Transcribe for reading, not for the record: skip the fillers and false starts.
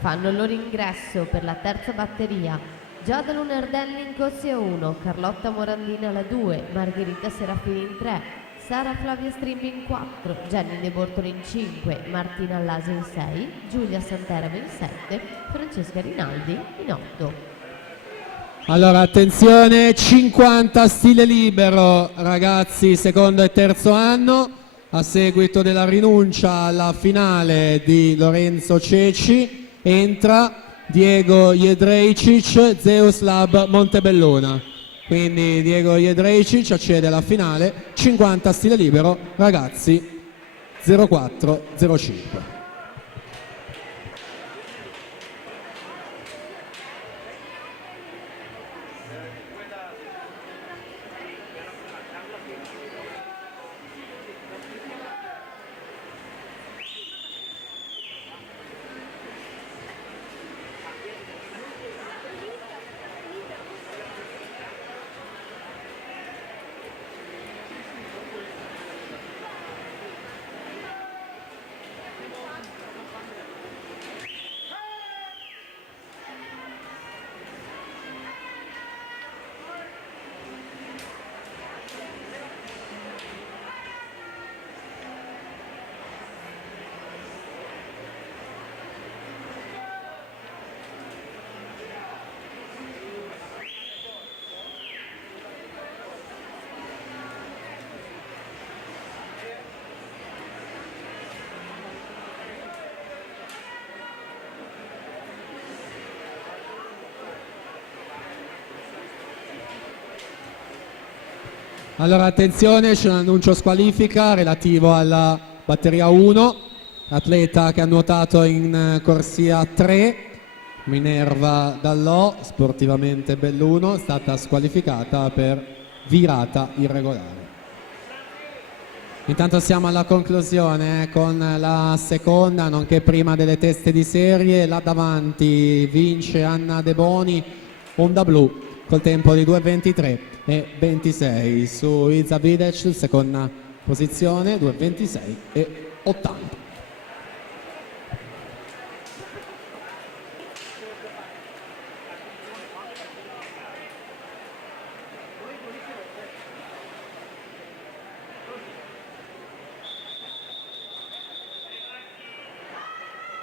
Fanno il loro ingresso per la terza batteria Giada Lunardelli in corsia 1, Carlotta Morandina alla 2, Margherita Serafini in 3, Sara Flavia Strimbi in 4, Jenny De Bortoli in 5, Martina Allasi in 6, Giulia Santerame in 7, Francesca Rinaldi in 8. Allora attenzione, 50 stile libero ragazzi, secondo e terzo anno, a seguito della rinuncia alla finale di Lorenzo Ceci entra Diego Jedrejcic, Zeus Lab Montebelluna. Quindi Diego Jedrejcic accede alla finale, 50 stile libero ragazzi 04-05. Allora attenzione, c'è un annuncio squalifica relativo alla batteria 1, atleta che ha nuotato in corsia 3, Minerva Dallò, sportivamente Belluno, è stata squalificata per virata irregolare. Intanto siamo alla conclusione con la seconda, nonché prima delle teste di serie. Là davanti vince Anna De Boni, Onda Blu, col tempo di 2:23 e 26. Su Iza Videc, seconda posizione, 2:26 e 80.